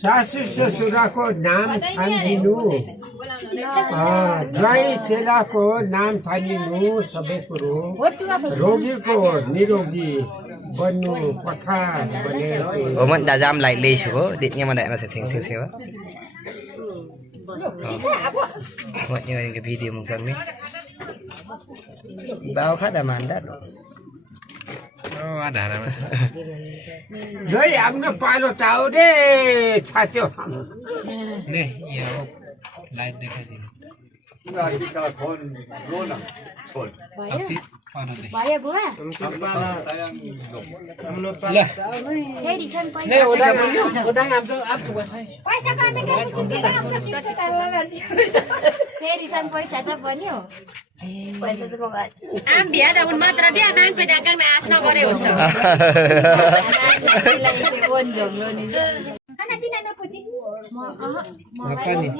सासू ससुराको नाम छानिदिनु ज्वाइँ चेलाको नाम छानिदिनु सबै कुरो रोगीको निरोगी बन्नु पठार भनेर Mình đã giam lại lì số điện nhưng mà đại nó sẽ xinh xíu. Mọi người cái video một dần đi. Bao khách đã màn đất. Ada nama. गई आफ्नो पालो चाउ दे छाच्यो Nih, ya. Light देखाइदिनु. Aksi पाना they. भयो बुवा ल फेरि छन् पैसा नहीं उड़ा आप सुबह पैसा गर्ने के फेरि छन् पैसा त बन्यो पैसा त मगा आम बिहा त उन मात्र दिया मागको जाकन आश नगरे हुन्छ बोन झोग्लो नि खाना चिना नपुची apa nih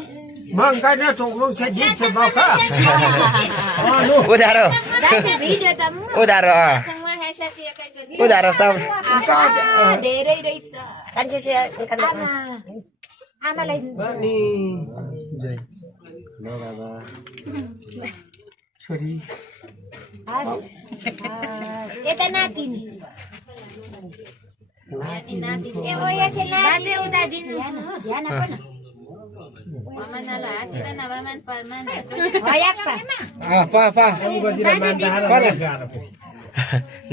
मङ्गना टोक्रो छ दिन्छ बका Udah roh. भिडियो त म Udah roh. सँगमा हेसासी एकैचोटि Udah roh सब. धेरै रहेछ कान्छे आमा आमालाई अनि छोरी यता नातिनी ए ओ या चाहिँ नाति उता दिनु ध्यान पन Mamana hati na waman parman. भयाक्पा apa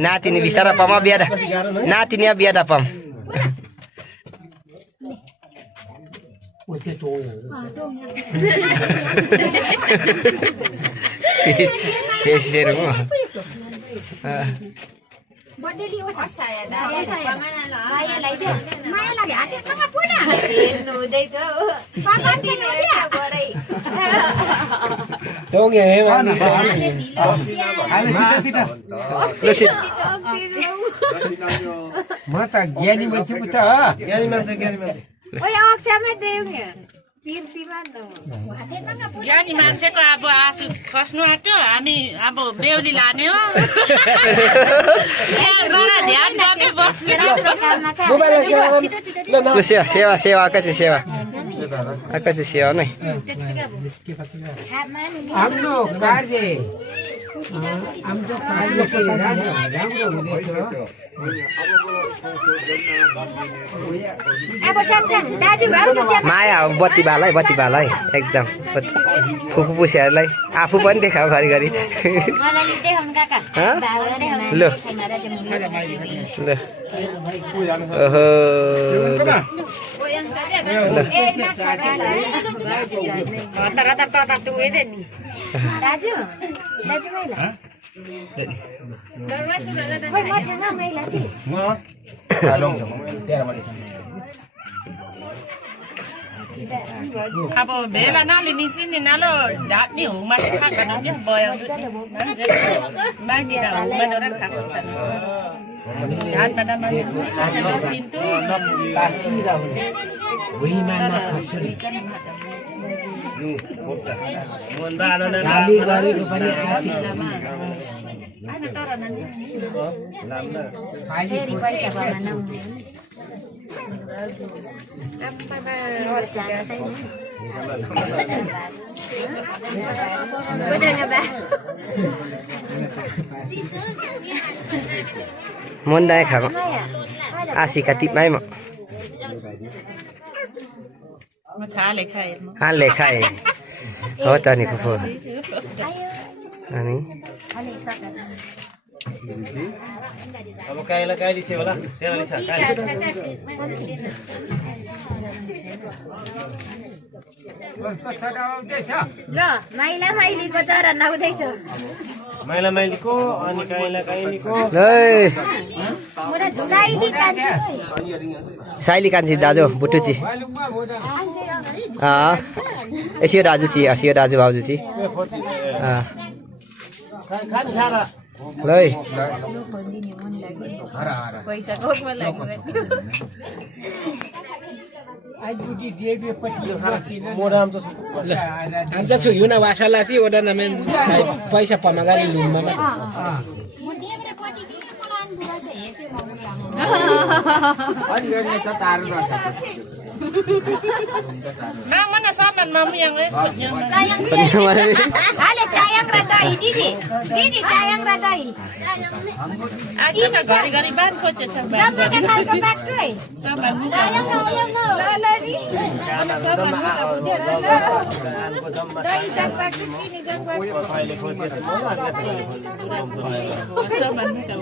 Nanti ni bisa apa mah biar dah. Nanti ni biar dah pam. Keser mah. बडेली हो Saya dah pamana lo. माया लाइदे माया लागि हाते सँग पुन हेर्नु हुँदैछ पापा चाहिँ क्या बडै dong ya emang Lusit. म त ज्ञानी मान्छे पो त ओइ अक्षरमा देउन्यो कीर्तिमा न हातेसँग पुन ज्ञानी मान्छेको अब आँसु खस्नु आँट्यो हामी अब बेहुली लाने हो ध्यान गर्ने बस्नु राम्रो काममा का Lu sewa kasih sewa. Kasih sewa nih. हाम्रो कार्य हाम्रो कार्य चाहिँ राम्रो हुँदैछ अब साथसाथ दाजुभाउजू चाहिँ माया बत्ती बालै एकदम फुफू पुसेहरूलाई आफू पनि देखाऊ घरिघरि मलाई नि देखाउनु काका भाउले देखाउनु लो छैन र चाहिँ ल ओहो ए नाच्छ rata-rata tuwe din. दाजु दाजु मैला खोइ म थिएन मैला चाहिँ अब भेला नलिने चाहिँ नि नालो ढाट्ने हुमा खाएको नि भयो बाँकी हुमा डोरा खाएको ढाटबाट पिन्टु भुइँमा नखसुरी गाली गरेको पनि आशी फेरि पैसा भएन नौ Muốn đây khả Asi katip mai mà म छाले खाए हाले खाए हो त नि फुफू अनि अब काइला काइली छ होला सेनाली छ ल माइला माइलीको चरा नआउँदैछ माइला माइलीको अनि काइला काइलीको ए साइली कान्छी साइली कान्छी दाजु बुटुची एसियो दाजु ची एसियो दाजु भाउजू ची खान खारा लै पैसा कोकमा लाग्यो मोराम Anja su yuna wasala si oda namen paisa pamagali lima na. Nah, mana saman mamu yang ikutnya. Sayang dia. Ale sayang radai Didi. Didi sayang radai. Aja gari-gari ban ko caca ban. Sama kan hal ke baktui. Saman mu. Sayang mau yang mau. Lali. Saman mu tak dia. Dai jak baktu sini jak baktu. Saman mu tak.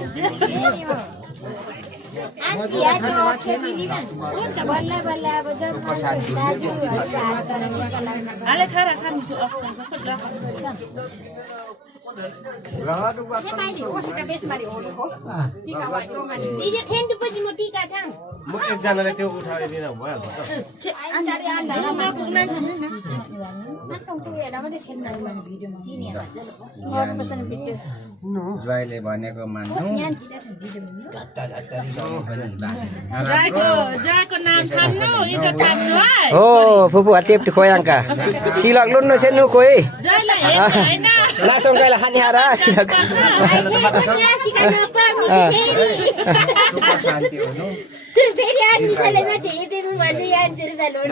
Anti aja okey ini kan. Balla balla अब जब दाजु Ale khara khan ku option ko khudla. Saya main di os ka bes mari ol ko. Tika wai ko ngani. Didi 10 to biji mo tika chang. म एकजनालाई त्यो उठाइदिन भइहाल्छ Andari anda. Ma pugna chane na. Nan tong tu ya dapat 10 mari mas video ma chini ya. और pesan video. ज्वाइँले भनेको मान्नु Yan kita video ma. Jai ko naam thamnu ito thamnu hai. Oh, fufu atip tu koyang ka. Silak lun no senu koi. Jai la hai na. Langsung kay lahan hara silak. Ai ke ko nya si kan apa mi शान्ति हुनु फेरि आदमी चले मा थिए बे म भन्नु यान चुर Ballon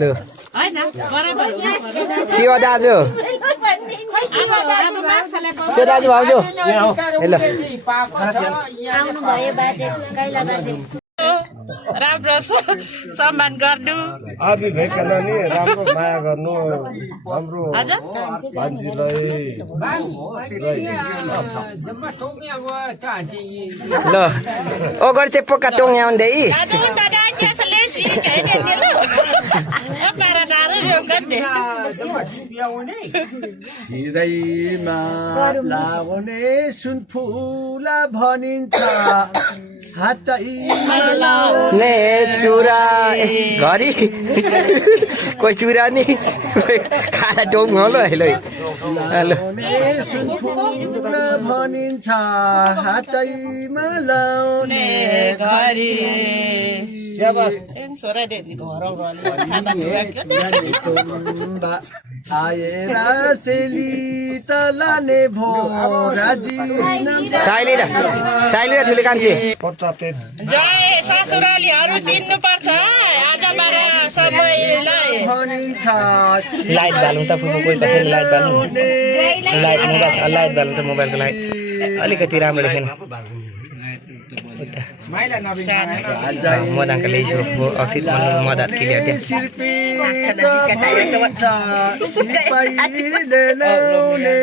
Lu. Hai na. Barabar. Siwa dazu. खोइ सिवा दाजु Siwa dazu भाउजू. Hello. आउनु भयो बाजे कैला बाजे राम्रो सम्मान गर्नु आबी भेकन नि राम्रो माया गर्नु हाम्रो हजुर मान्छेलाई जम्मा टोक्या चाहन्थे Lo. Oh, gor cepo katong yaon dei. दाजु दादा के छ लेसी के जे ल para daru yo gadde जम्मा टिपिया हुने सिरैमा लागने सुनफुला भनिन्छ हातैमा Ne chura gari. Koi chura ni. Kala dom ngolo hello. Hello. लाउने सुनफुला भनिन्छ हातैमा लाउने घरी सोरा दे नि घरौ रले खाना तुम्बा आएर चेली त लाने भो राजी Saili ra ठुले कान्छे. जय ससुरालीहरु चिन्नु पर्छ आजबाट सबैलाई भनिन्छ लाइट बाल्नु त फुफु कोही कसैले लाइट बाल्नु. लाइट बाल्नु त मोबाइलको लाइट अलिकति राम्रो देखेन. माइला नबिन मदनका ल्याइछु अक्सिट मदत किले त्यो. सिपाहीले लाउने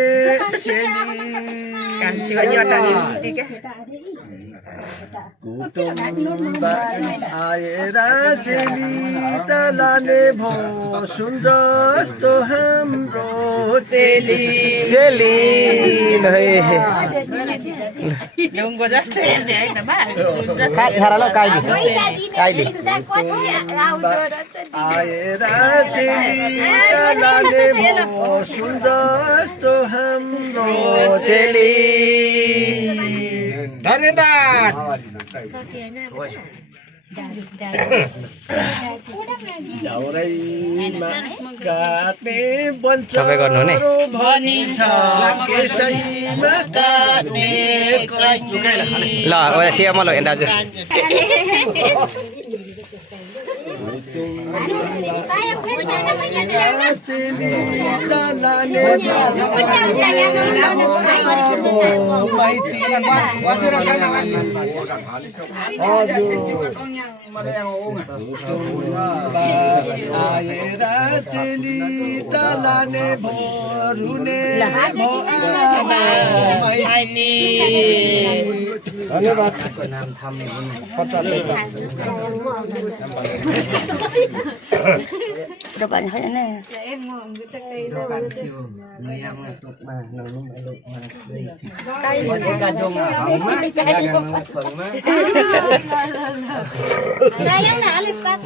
कुटुम्बा आएर चेली त लाने भो सुन जस्तो हाम्रो चेली चेली नै लुङ्गो जस्तो हेर्ने हैन बा काट खारा ल काइली. पैसा दिने काइली. कति आउँदो रहेछ आएर चेली त लाने भो सुन जस्तो हाम्रो चेली धन्यवाद सकिएन झौरैमा काट्ने बन्छ सबै गर्नु हुने? भनिन्छ केसैमा काट्ने ल ओया सिया malo en दाजु. saya फेरि जान मैले चेली त लाने आएर चेली त लाने भो रुने भो धन्यवाद नाम थाम्ने sayang nak alif pak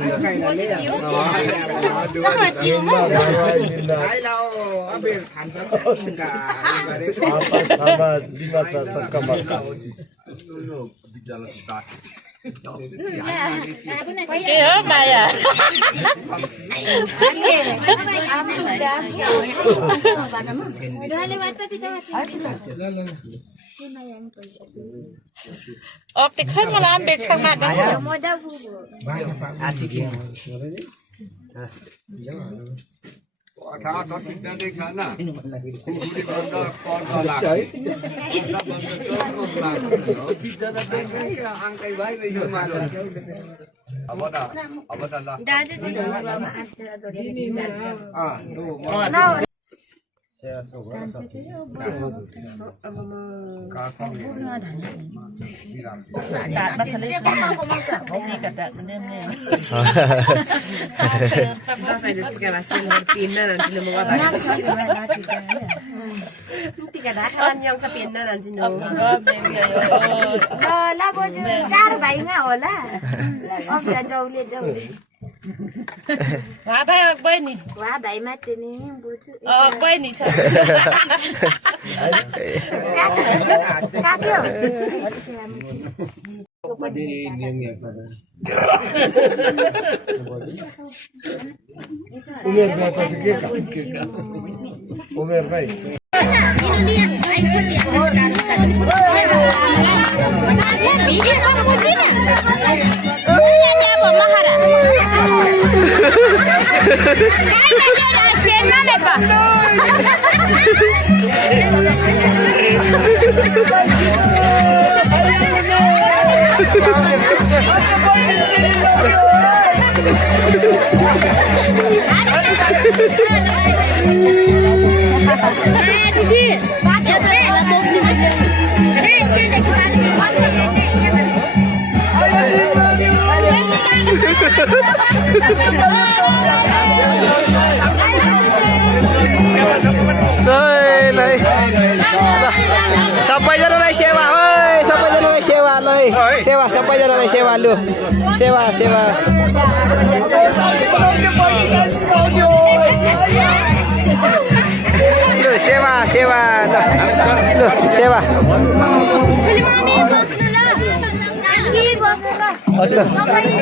के हो माया अब त खै मलाई बेच्छ मादा Đạt bắt lấy không đi cả đạt nên nè. Dashain त्यतिखेर सिलगढी पिन्न नान्चिनु म गर्दा ल बोजू 4 भाइमा होला Afiya जाउले Hóa bay bơi nè. वा भाइ मात्रै नि बोजू Bơi nè sao? काट्यो उमेर गएपछि के उमेर भाइ सबैजनालाई सेवा ओइ सबैजनालाई सेवा लै सेवा सबैजनालाई सेवा लु सेवा सेवा लु सेवा सेवा लु सेवा मामी बस्नु ल के बस्नु ल